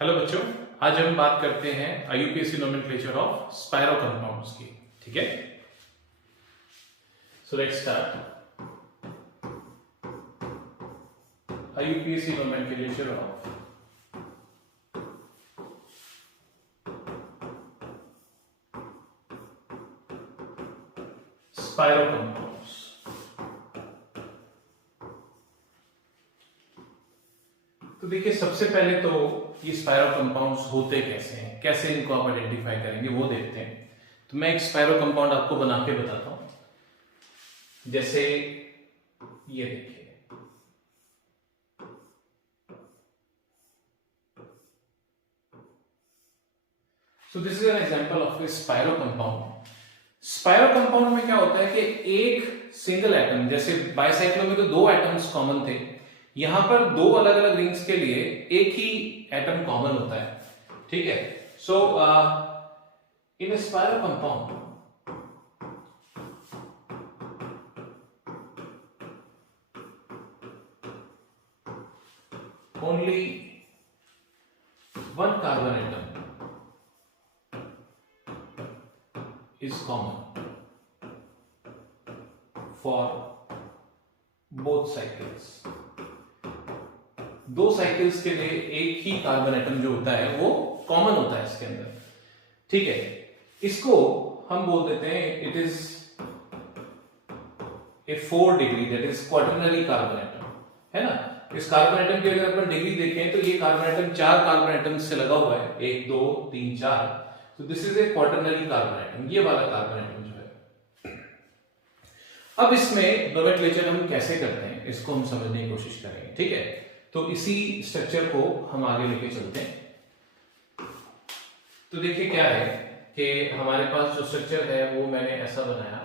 Hello बच्चों, आज हम बात करते हैं IUPAC nomenclature of spiro compounds की। ठीक है, so let's start. IUPAC nomenclature of spiro compounds. तो देखिए, सबसे पहले तो ये स्पाइरो कंपाउंड्स होते कैसे हैं, कैसे इनको आप आइडेंटिफाई करेंगे वो देखते हैं। तो मैं एक स्पाइरो कंपाउंड आपको बना के बताता हूं। जैसे ये देखिए, so this is an example of A spiro compound. Spiro compound में क्या होता है कि एक सिंगल एटम, जैसे बाइसाइक्लो में तो दो एटम्स कॉमन थे, यहां पर दो अलग अलग रिंग्स के लिए एक ही एटम कॉमन होता है। ठीक है, so in a spiro compound only one carbon atom is common for both cycles। दो साइकिल्स के लिए एक ही कार्बन एटम जो होता है वो कॉमन होता है इसके अंदर। ठीक है, इसको हम बोल देते हैं it is a 4 degree, that is quaternary carbon atom, है ना। इस कार्बन एटम की अगर अपन डिग्री देखें तो ये कार्बन एटम 4 कार्बन एटम से लगा हुआ है, 1 2 3 4। तो this is a quaternary carbon atom, ये वाला कार्बन एटम जो है। अब इसमें नोमेनक्लेचर हम कैसे करते हैं इसको हम समझने की कोशिश करेंगे। ठीक है, तो इसी स्ट्रक्चर को हम आगे लेके चलते हैं। तो देखिए क्या है कि हमारे पास जो स्ट्रक्चर है वो मैंने ऐसा बनाया।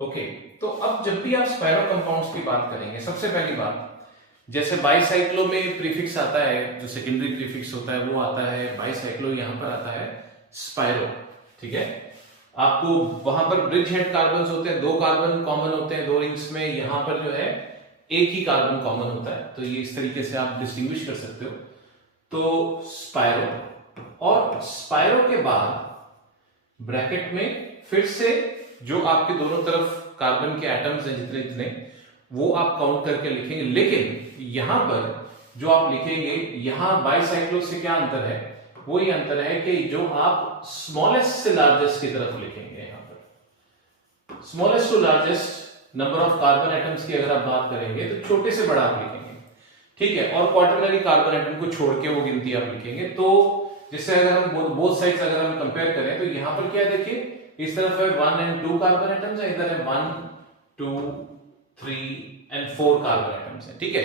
ओके, तो अब जब भी आप स्पाइरो कंपाउंड्स की बात करेंगे, सबसे पहली बात, जैसे बाइसाइक्लो में प्रीफिक्स आता है, जो सेकेंडरी प्रीफिक्स होता है वो आता है बाइसाइक्लो, यहां पर आता है स्पाइरो। ठीक है, आपको वहां पर ब्रिज हेड कार्बन होते हैं, 2 कार्बन कॉमन होते हैं 2 रिंग्स में, यहां पर जो है एक ही कार्बन कॉमन होता है। तो ये इस तरीके से आप डिस्टिंग्विश कर सकते हो। तो स्पाइरो, और स्पाइरो के बाद ब्रैकेट में फिर से जो आपके दोनों तरफ कार्बन के एटम्स हैं जितने जितने, वो आप काउंट करके लिखेंगे। लेकिन यहां पर जो आप लिखेंगे, यहां बाइसाइक्लो से क्या अंतर है, वो ये अंतर है कि जो आप स्मॉलेस्ट से लार्जेस्ट की तरफ लिखेंगे, यहां पर smallest to largest number of carbon atoms की अगर आप बात करेंगे तो छोटे से बड़ा आप लिखेंगे। ठीक है, और क्वाटरनरी कार्बन एटम को छोड़ के वो गिनती आप लिखेंगे। तो जिससे अगर हम बोथ साइड्स अगर हम कंपेयर करें तो यहां पर क्या देखिए, इस तरफ है 1 and 2 कार्बन एटम्स है, इधर है 1 2 3 and 4 कार्बन एटम्स है। ठीक है,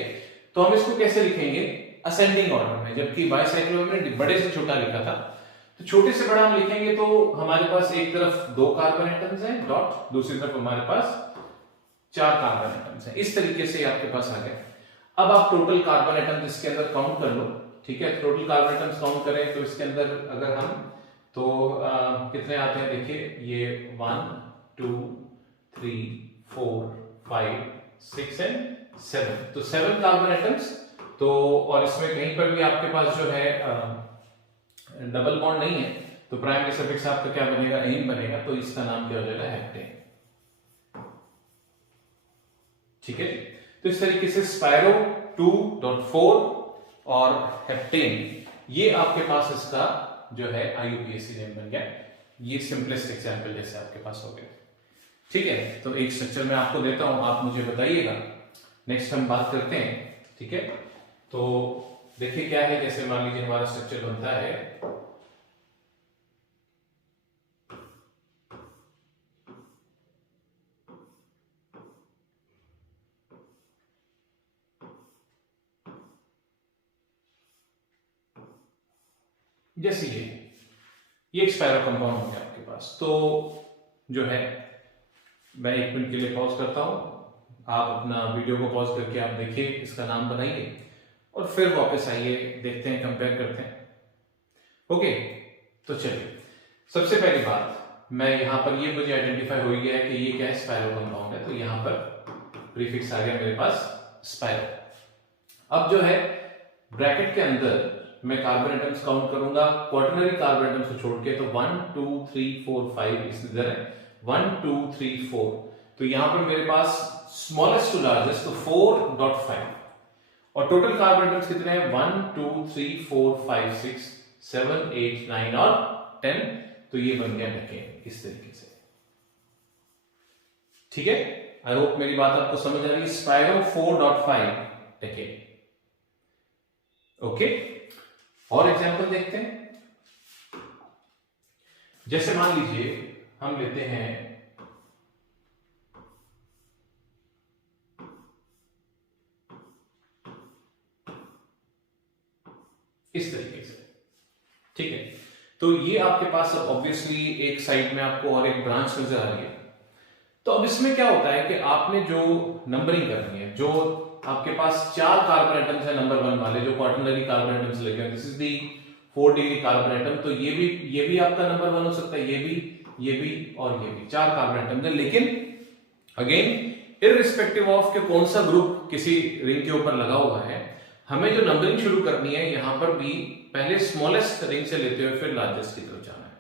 तो हम इसको कैसे लिखेंगे, असेंडिंग ऑर्डर में, जबकि बाइसाइक्लो में बड़े से छोटा लिखा था। तो छोटे से बड़ा हम लिखेंगे तो हमारे पास एक तरफ 2 कार्बन एटम्स हैं डॉट, दूसरी तरफ हमारे पास 4 कार्बन एटम्स हैं। इस तरीके से आपके पास आ गए। अब आप टोटल कार्बन एटम्स इसके अंदर काउंट कर लो। ठीक है, टोटल कार्बन एटम्स काउंट करें तो इसके अंदर अगर हम तो कितने आते हैं, देखिए ये 1 2 3 4 5 6 and 7, तो 7 कार्बन एटम्स। तो और इसमें कहीं पर भी आपके पास जो है डबल बॉन्ड नहीं है, तो प्राइमरी सफिक्स आपका क्या बनेगा, एन बनेगा। तो इसका नाम क्या हो जाएगा, हेप्टेन। ठीक है, तो इस तरीके से स्पाइरो 2.4 और हेप्टेन, ये आपके पास इसका जो है आईयूपीएसी नेम बन गया। ये सिंपलेस्ट एग्जांपल जैसे आपके पास हो गया। ठीक है, तो एक स्ट्रक्चर मैं आपको देता हूं, आप मुझे बताइएगा। नेक्स्ट हम बात करते हैं। ठीक है, तो देखिए क्या है, जैसे मान लीजिए हमारा स्ट्रक्चर बनता है जैसे ये एक स्पाइरो कंपाउंड हो गया आपके पास। तो जो है मैं 1 मिनट के लिए पॉज करता हूं, आप अपना वीडियो को पॉज करके आप देखिए, इसका नाम बनाइए और फिर वापस आइए, देखते हैं, कंपेयर करते हैं। ओके, तो चलिए सबसे पहली बात, मैं यहां पर ये मुझे आइडेंटिफाई हो गया है कि ये क्या है, स्पाइरो कंपाउंड है। तो यहां पर प्रीफिक्स आ गया मेरे पास स्पाइरो। अब जो है ब्रैकेट के अंदर मैं कार्बन एटम्स काउंट करूंगा क्वाटरनरी कार्बन एटम्स को छोड़ के, तो 1 2 3 4 5 इधर है 1 2 3 4, तो यहां पर मेरे पास स्मॉलेस्ट टू लार्जेस्ट तो 4.5, और टोटल कार्बन एटम्स कितने हैं 1 2 3 4 5 6 7 8 9 और 10, तो ये बन गया डेकेन इस तरीके से। ठीक है, आई होप मेरी बात आपको समझ आ रही है। Spiro 4.5 decane. ओके, और एग्जांपल देखते हैं। जैसे मान लीजिए हम लेते हैं इस तरीके से। ठीक है, तो ये आपके पास ऑब्वियसली एक साइड में आपको और एक ब्रांच नजर आ रही है। तो अब इसमें क्या होता है कि आपने जो नंबरिंग करनी है, जो आपके पास 4 कार्बन एटम्स है नंबर 1 वाले, जो क्वाटरनरी कार्बन एटम्स लगे हैं, this is the 4 degree carbon atom, तो ये भी आपका नंबर 1 हो सकता है, ये भी और ये भी 4 कार्बन एटम्स है। लेकिन अगेन इररिस्पेक्टिव ऑफ के कौन सा ग्रुप किसी रिंग के ऊपर लगा हुआ है, हमें जो नंबरिंग शुरू करनी है यहां पर भी पहले स्मॉलेस्ट रिंग से लेते हुए फिर लार्जेस्ट की तरफ जाना है।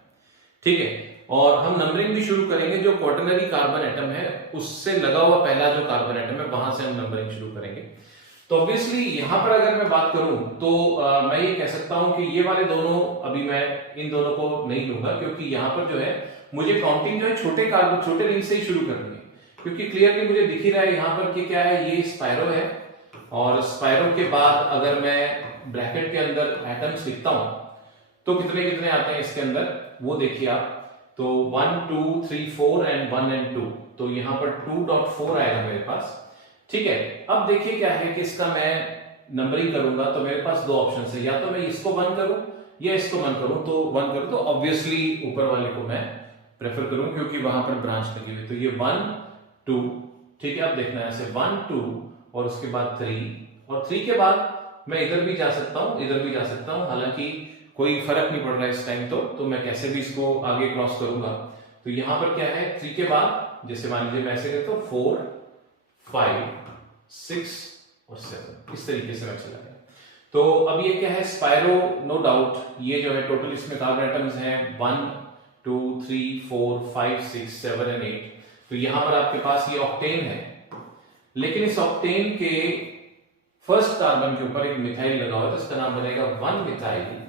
ठीक है, और हम नंबरिंग भी शुरू करेंगे जो क्वाटरनरी कार्बन एटम है उससे लगा हुआ पहला जो कार्बन एटम है वहां से हम नंबरिंग शुरू करेंगे। तो ऑब्वियसली यहां पर अगर मैं बात करूं तो मैं ये कह सकता हूं कि ये वाले दोनों अभी मैं इन दोनों को नहीं लूंगा, क्योंकि यहां पर जो है मुझे काउंटिंग जो है छोटे रिंग से ही शुरू करनी है, क्योंकि क्लियरली मुझे दिख ही रहा है यहां पर कि क्या है, ये स्पाइरो है, और स्पाइरो के बाद अगर मैं ब्रैकेट के अंदर एटम्स लिखता हूं तो कितने कितने आते हैं इसके अंदर वो देखिए आप, तो 1 2 3 4 एंड 1 एंड 2, तो यहां पर 2.4 आएगा मेरे पास। ठीक है, अब देखिए क्या है कि इसका मैं नंबरिंग करूंगा तो मेरे पास दो ऑप्शन है, या तो मैं इसको 1 करूं या इसको 1 करूं, तो 1 करूं तो ऑब्वियसली ऊपर वाले को मैं प्रेफर करूं क्योंकि वहां पर ब्रांच लगी हुई, तो ये 1 2। ठीक है, अब देखना है ऐसे 1 2 और उसके बाद 3, और 3 के बाद मैं इधर भी जा सकता हूं इधर भी जा सकता हूं, हालांकि कोई फर्क नहीं पड़ रहा है इस टाइम, तो मैं कैसे भी इसको आगे क्रॉस करूंगा। तो यहां पर क्या है 3 के बाद जैसे मान लीजिए मैं ऐसे करता हूं 4 5 6 और 7, इस तरीके से मैं चला गया। तो अब ये क्या है स्पाइरो, नो डाउट ये जो है टोटल इसमें कार्बन एटम्स हैं 1 2 3 4 5 6 7 एंड 8, तो यहां पर आपके पास ये ऑक्टेन है, लेकिन इस ऑक्टेन के फर्स्ट कार्बन के ऊपर एक मिथाइल लगा हुआ है, तो इसका नाम बनेगा 1 मिथाइल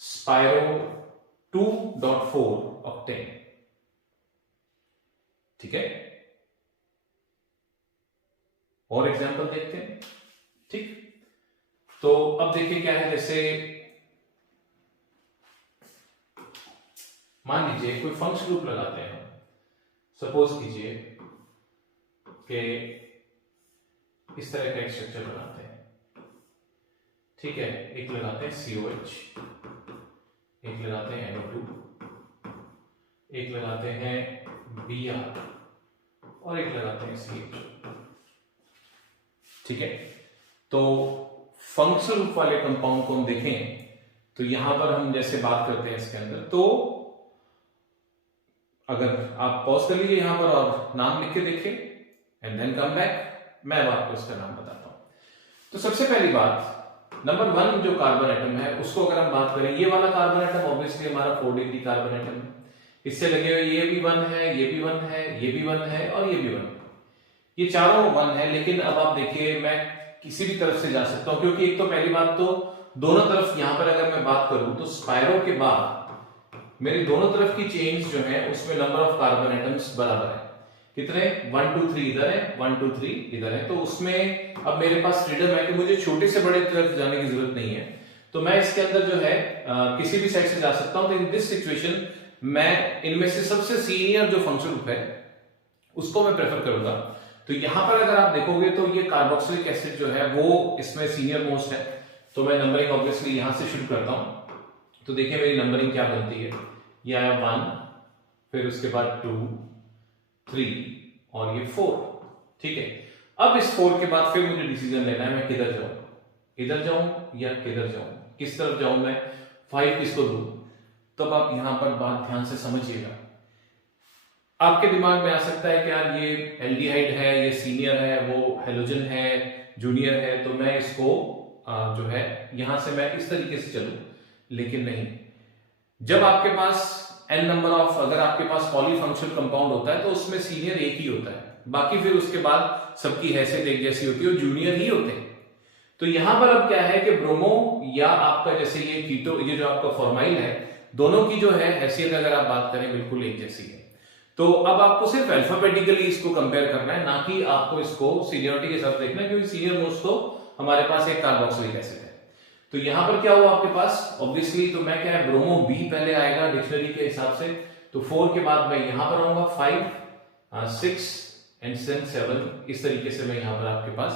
स्पाइरो 2.4 ऑक्टेन। ठीक है, और एग्जांपल देखते हैं। ठीक, तो अब देखिए क्या है, जैसे मान लीजिए कोई फंक्शन ग्रुप लगाते हैं, सपोज कीजिए कि इस तरह का एक स्ट्रक्चर बनाते हैं। ठीक है, एक लगाते हैं COH, एक लगाते हैं NO2, एक लगाते हैं Br और एक लगाते हैं CH। ठीक है, तो फंक्शनल ग्रुप वाले कंपाउंड को हम देखें तो यहां पर हम जैसे बात करते हैं इसके अंदर, तो अगर आप पॉज कर लीजिए यहां पर और नाम लिख के देखिए एंड देन कम बैक, मैं अब आपको इसका नाम बताता हूं। तो सबसे पहली बात, नंबर 1 जो कार्बन एटम है उसको अगर हम बात करें, ये वाला कार्बन एटम ऑब्वियसली हमारा 4 डिग्री कार्बन एटम है, इससे लगे हुए ये भी 1 है, ये भी 1 है, ये भी 1 है और ये भी 1 है, ये चारों 1 है। लेकिन अब आप देखिए मैं किसी भी तरफ से जा सकता हूं, क्योंकि एक तो पहली बात तो दोनों तरफ यहां पर अगर मैं बात करूं तो स्पाइरो के बाद मेरी दोनों तरफ की चेन्स जो है उसमें नंबर ऑफ कार्बन एटम्स बराबर है, कितने 1 2 3 इधर है 1 2 3 इधर है, तो उसमें अब मेरे पास फ्रीडम है कि मुझे छोटे से बड़े तरफ जाने की जरूरत नहीं है, तो मैं इसके अंदर जो है किसी भी साइड से जा सकता हूं। तो इन दिस सिचुएशन मैं इनमें से सबसे सीनियर जो फंक्शन ग्रुप है उसको मैं प्रेफर करूंगा। तो यहां पर अगर आप देखोगे तो ये कार्बोक्सिलिक एसिड जो है वो इसमें सीनियर मोस्ट है, तो मैं नंबरिंग ऑब्वियसली यहां से शुरू करता हूं। तो देखिए मेरी नंबरिंग क्या बनती है, ये आया 1, फिर उसके बाद 2 3 और ये 4। ठीक है, अब इस 4 के बाद फिर मुझे डिसीजन लेना है मैं किधर जाऊं, इधर जाऊं या किधर जाऊं, किस तरफ जाऊं मैं, 5 किसको दूं। तब आप यहां पर बात ध्यान से समझिएगा। आपके दिमाग में आ सकता है कि यार ये एल्डिहाइड है, ये सीनियर है, वो हेलोजन है, जूनियर है, तो मैं इसको जो है यहां से मैं इस तरीके से चलूं, लेकिन नहीं। जब आपके पास n नंबर ऑफ, अगर आपके पास पॉलीफंक्शनल कंपाउंड होता है तो उसमें सीनियर एक ही होता है, बाकी फिर उसके बाद सबकी हैसियत एक जैसी होती है और जूनियर ही होते हैं। तो यहां पर अब क्या है कि ब्रोमो या आपका जैसे ये कीटो, ये जो आपका फॉर्माइल है, दोनों की जो है हैसियत अगर आप बात करें बिल्कुल एक जैसी है। तो अब आपको सिर्फ अल्फाबेटिकली इसको कंपेयर करना है, ना कि आपको इसको सीनियरिटी के साथ देखना है, क्योंकि सीनियर मोस्ट तो हमारे पास एक कार्बोक्सिलिक एसिड है। तो यहां पर क्या हुआ आपके पास ऑब्वियसली, तो मैं क्या है ब्रोमो बी पहले आएगा डिक्शनरी के हिसाब से, तो 4 के बाद मैं यहां पर आऊंगा 5 6 एंड 7, इस तरीके से मैं यहां पर आपके पास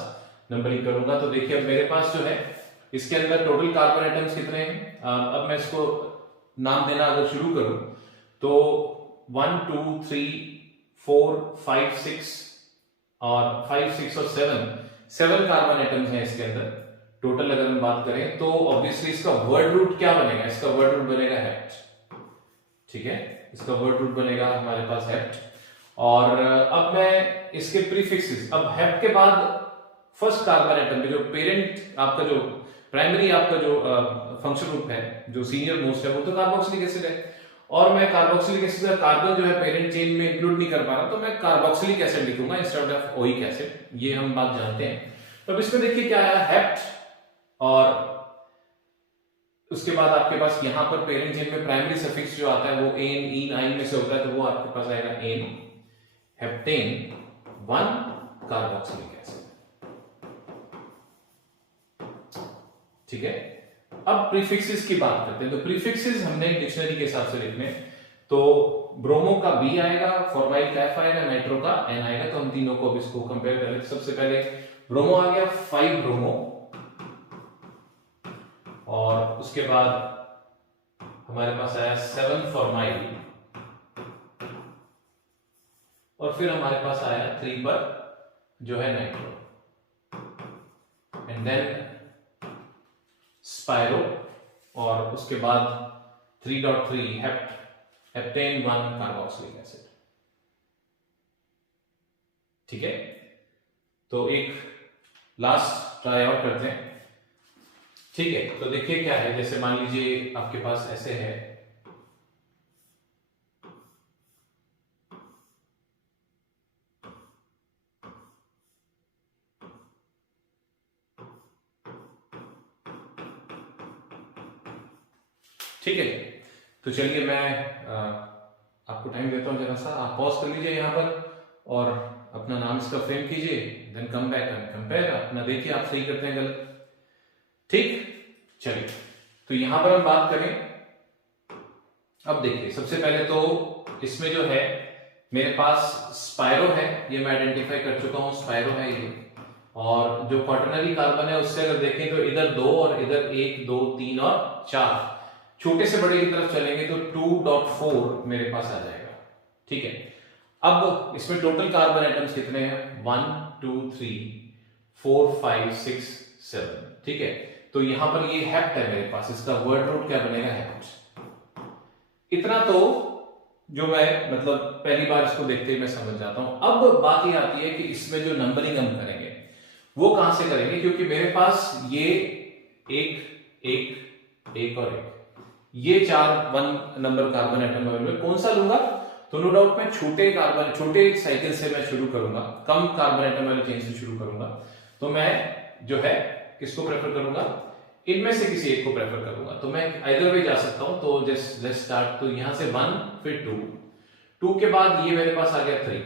नंबरिंग करूंगा। तो देखिए अब मेरे पास जो है इसके अंदर टोटल कार्बन एटम्स कितने हैं, अब मैं इसको नाम देना अगर शुरू करूं तो 1 2 3 4 5 6 और 5 6 और 7 कार्बन एटम्स हैं इसके अंदर टोटल। अगर हम बात करें तो ऑब्वियसली इसका वर्ड रूट क्या बनेगा, इसका वर्ड रूट बनेगा हेप्ट, ठीक है, इसका वर्ड रूट बनेगा हमारे पास हेप्ट। और अब मैं इसके प्रीफिक्सेस, अब हेप्ट के बाद फर्स्ट कार्बन एटम जो पेरेंट आपका जो प्राइमरी आपका जो फंक्शन ग्रुप है, जो सीनियर मोस्ट है, वो तो कार्बोक्सिलिक एसिड है, और मैं कार्बोक्सिलिक एसिड का कार्बन जो है पेरेंट चेन में इंक्लूड नहीं कर पा रहा, तो मैं कार्बोक्सिलिक एसिड लिखूंगा इंस्टेड ऑफ ओइक एसिड, ये हम बात जानते हैं। तो अब इसमें देखिए क्या आया, हेप्ट, और उसके बाद आपके पास यहां पर पेरेंट चेन में प्राइमरी सफिक्स जो आता है वो एन इन आइन में से होता है, तो वो आपके पास आएगा एन हेप्टेन 1 कार्बोक्सिलिक एसिड, ठीक है। अब प्रीफिक्सेस की बात करते हैं, तो प्रीफिक्सेस हमने डिक्शनरी के हिसाब से लिखने, तो ब्रोमो का बी आएगा, फॉर्माइल का एफ आएगा, नाइट्रो का एन आएगा, तो हम तीनों को अब इसको कंपेयर कर लेते। सबसे पहले ब्रोमो आ गया 5 ब्रोमो, और उसके बाद हमारे पास आया 7 फॉर्माइल, और फिर हमारे पास आया 3 पर जो है नाइट्रो, एंड देन स्पाइरो, और उसके बाद 3.3 हेप्टेन 1 कार्बोक्सिलिक एसिड, ठीक है। तो एक लास्ट ट्राई आउट करते हैं, ठीक है। तो देखिए क्या है, जैसे मान लीजिए आपके पास ऐसे है, ठीक है। तो चलिए मैं आपको टाइम देता हूं, जरा सा आप पॉज कर लीजिए यहां पर और अपना नाम इसका फ्रेम कीजिए, then come back and compare, अपना देखिए आप सही करते हैं गलत, ठीक। चलिए तो यहां पर हम बात करें, अब देखिए सबसे पहले तो इसमें जो है मेरे पास स्पाइरो है, ये मैं आइडेंटिफाई कर चुका हूं, स्पाइरो है ये, और जो क्वाटरनरी कार्बन है उससे अगर देखें तो इधर 2 और इधर 1 2 3 और 4, छोटे से बड़े की तरफ चलेंगे तो 2.4 मेरे पास आ जाएगा, ठीक है। अब इसमें टोटल कार्बन एटम्स कितने हैं, 1 2 3 4 5 6 7, ठीक है। तो यहां पर ये हेप्ट है मेरे पास, इसका वर्ड रूट क्या बनेगा, हेप्ट। इतना तो जो मैं मतलब पहली बार इसको देखते ही मैं समझ जाता हूं। अब बात ये आती है कि इसमें जो नंबरिंग हम करेंगे वो कहां से करेंगे, क्योंकि मेरे पास ये एक और एक, ये 4 1 नंबर कार्बन एटम अवेलेबल, कौन सा लूंगा, तो नो डाउट मैं छोटे साइकिल से मैं शुरू करूंगा, कम कार्बन एटम वाले चेन से शुरू करूंगा, तो मैं जो है किसको प्रेफर करूंगा, इनमें से किसी एक को प्रेफर करूंगा। तो मैं आइदर वे जा सकता हूं, तो जस्ट लेट्स स्टार्ट, तो यहां से 1 फिर 2 के बाद ये मेरे पास आ गया 3,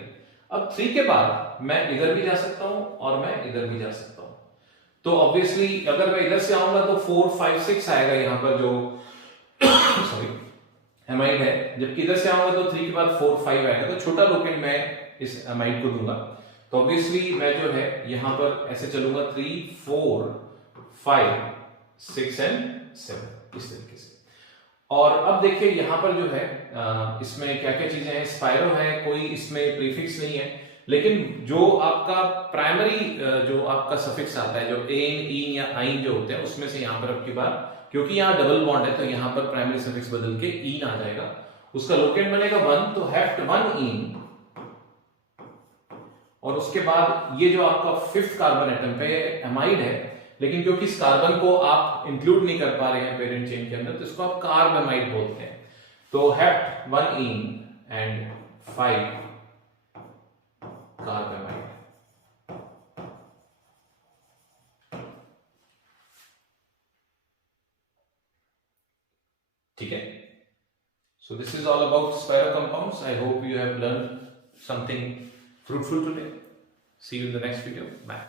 अब 3 के बाद मैं इधर भी जा सकता हूं और मैं इधर भी जा सकता हूं, तो ऑब्वियसली अगर मैं इधर से आऊंगा तो 4 5 6 आएगा यहां पर जो सॉरी एमाइड है, जबकि इधर से आऊंगा तो 3 के बाद 4 5 आएगा, तो छोटा लोकेट मैं इस एमाइड को दूंगा, तो ऑब्वियसली मैं जो है यहां पर ऐसे चलूंगा 3 4 5 6 एंड 7 इस तरीके से। और अब देखिए यहां पर जो है इसमें क्या क्या चीजें हैं, स्पाइरो है, कोई इसमें प्रीफिक्स नहीं है, लेकिन जो आपका प्राइमरी जो आपका सफिक्स आता है, जो एन इन या आइन जो होते हैं, उसमें से यहां पर अब की बार क्योंकि यहाँ डबल बॉन्ड है तो यहां पर प्राइमरी सफिक्स बदल के इन आ जाएगा, उसका लोकेट बनेगा 1, तो हेप्ट 1 इन और उसके बाद ये जो आपका 5th कार्बन एटम पे एमाइड है, लेकिन क्योंकि इस कार्बन को आप इंक्लूड नहीं कर पा रहे हैं पेरेंट चेन के अंदर, तो इसको आप कार्बेमाइड बोलते हैं। तो हेप्ट 1ene एंड 5 कार्बेमाइड। ठीक है, so this is all about spiral compounds. I hope you have learned something fruitful today. See you in the next video. Bye.